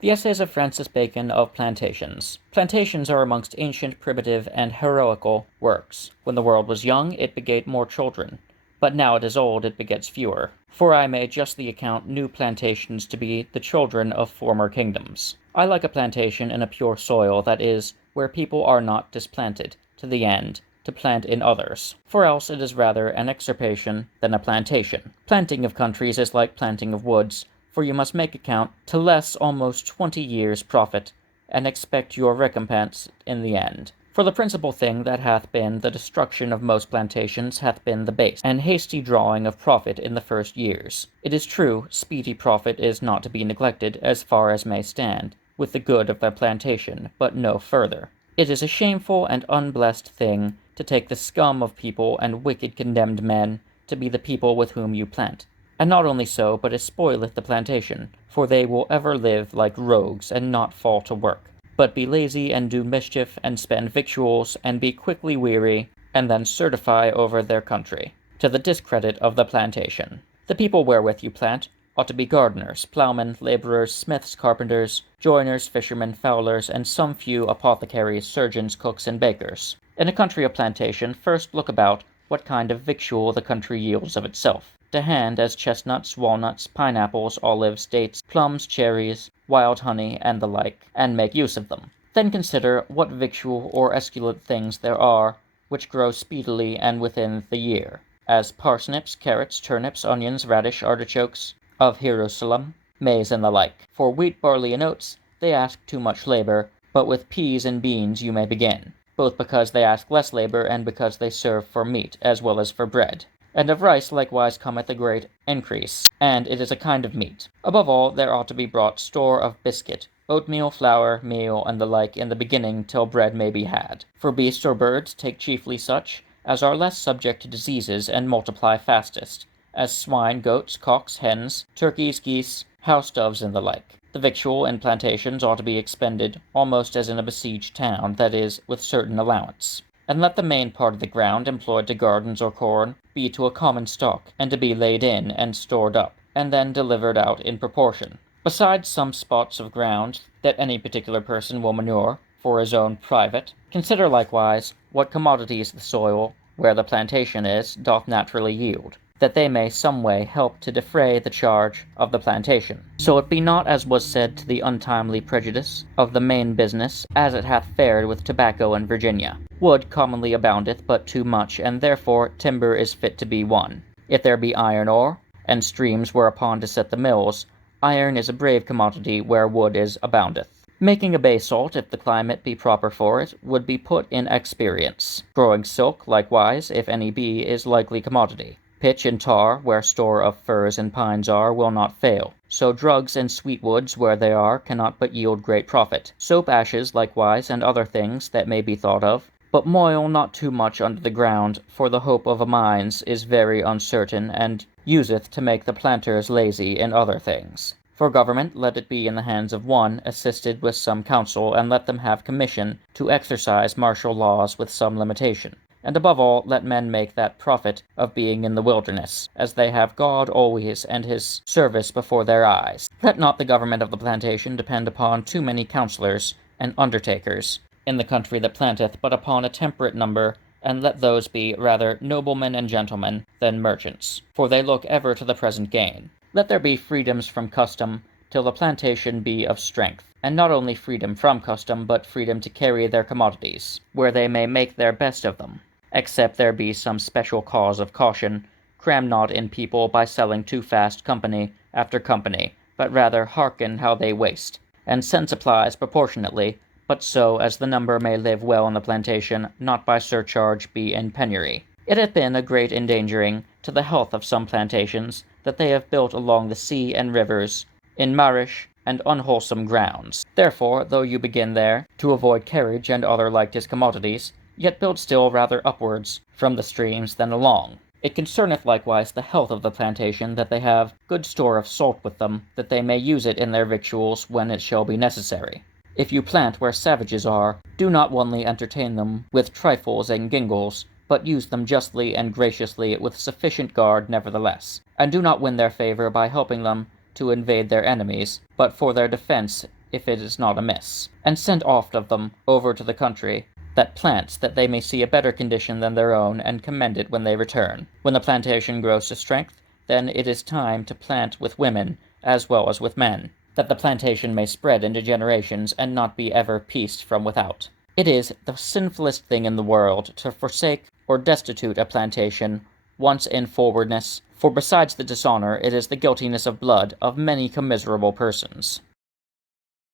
The Essays of Francis Bacon of Plantations. Plantations are amongst ancient, primitive, and heroical works. When the world was young, it begat more children. But now it is old, it begets fewer. For I may justly account new plantations to be the children of former kingdoms. I like a plantation in a pure soil, that is, where people are not displanted, to the end, to plant in others, for else it is rather an extirpation than a plantation. Planting of countries is like planting of woods, for you must make account to less almost 20 years' profit, and expect your recompense in the end. For the principal thing that hath been the destruction of most plantations hath been the base and hasty drawing of profit in the first years. It is true, speedy profit is not to be neglected as far as may stand, with the good of the plantation, but no further. It is a shameful and unblessed thing to take the scum of people and wicked condemned men to be the people with whom you plant. And not only so, but it spoileth the plantation, for they will ever live like rogues, and not fall to work, but be lazy and do mischief, and spend victuals, and be quickly weary, and then certify over their country, to the discredit of the plantation. The people wherewith you plant ought to be gardeners, ploughmen, labourers, smiths, carpenters, joiners, fishermen, fowlers, and some few apothecaries, surgeons, cooks, and bakers. In a country of plantation, first look about what kind of victual the country yields of itself, to hand as chestnuts, walnuts, pineapples, olives, dates, plums, cherries, wild honey, and the like, and make use of them. Then consider what victual or esculent things there are which grow speedily and within the year, as parsnips, carrots, turnips, onions, radish, artichokes of Jerusalem, maize, and the like. For wheat, barley, and oats they ask too much labor, but with peas and beans you may begin, both because they ask less labor and because they serve for meat as well as for bread. And of rice likewise cometh a great increase, and it is a kind of meat. Above all, there ought to be brought store of biscuit, oatmeal, flour, meal, and the like in the beginning, till bread may be had. For beasts or birds take chiefly such as are less subject to diseases and multiply fastest, as swine, goats, cocks, hens, turkeys, geese, house doves, and the like. The victual in plantations ought to be expended almost as in a besieged town, that is, with certain allowance. And let the main part of the ground employed to gardens or corn be to a common stock, and to be laid in and stored up, and then delivered out in proportion. Besides some spots of ground that any particular person will manure for his own private, consider likewise what commodities the soil, where the plantation is, doth naturally yield, that they may some way help to defray the charge of the plantation. So it be not as was said to the untimely prejudice of the main business, as it hath fared with tobacco in Virginia. Wood commonly aboundeth but too much, and therefore timber is fit to be one. If there be iron ore, and streams whereupon to set the mills, iron is a brave commodity where wood is aboundeth. Making a basalt, if the climate be proper for it, would be put in experience. Growing silk, likewise, if any be, is likely commodity. Pitch and tar, where store of firs and pines are, will not fail. So drugs and sweet woods, where they are, cannot but yield great profit. Soap ashes, likewise, and other things that may be thought of. But moil not too much under the ground, for the hope of a mines is very uncertain, and useth to make the planters lazy in other things. For government, let it be in the hands of one, assisted with some counsel, and let them have commission to exercise martial laws with some limitation. And above all, let men make that profit of being in the wilderness, as they have God always and his service before their eyes. Let not the government of the plantation depend upon too many counselors and undertakers in the country that planteth, but upon a temperate number, and let those be rather noblemen and gentlemen than merchants, for they look ever to the present gain. Let there be freedoms from custom, till the plantation be of strength, and not only freedom from custom, but freedom to carry their commodities, where they may make their best of them. Except there be some special cause of caution, cram not in people by selling too fast company after company, but rather hearken how they waste, and send supplies proportionately, but so as the number may live well on the plantation, not by surcharge be in penury. It hath been a great endangering to the health of some plantations that they have built along the sea and rivers, in marish and unwholesome grounds. Therefore, though you begin there, to avoid carriage and other like discommodities, yet build still rather upwards from the streams than along. It concerneth likewise the health of the plantation that they have good store of salt with them, that they may use it in their victuals when it shall be necessary. If you plant where savages are, do not only entertain them with trifles and gingles, but use them justly and graciously with sufficient guard nevertheless, and do not win their favor by helping them to invade their enemies, but for their defense if it is not amiss, and sent oft of them over to the country that plants, that they may see a better condition than their own, and commend it when they return. When the plantation grows to strength, then it is time to plant with women as well as with men, that the plantation may spread into generations and not be ever pieced from without. It is the sinfullest thing in the world to forsake or destitute a plantation once in forwardness, for besides the dishonor, it is the guiltiness of blood of many commiserable persons.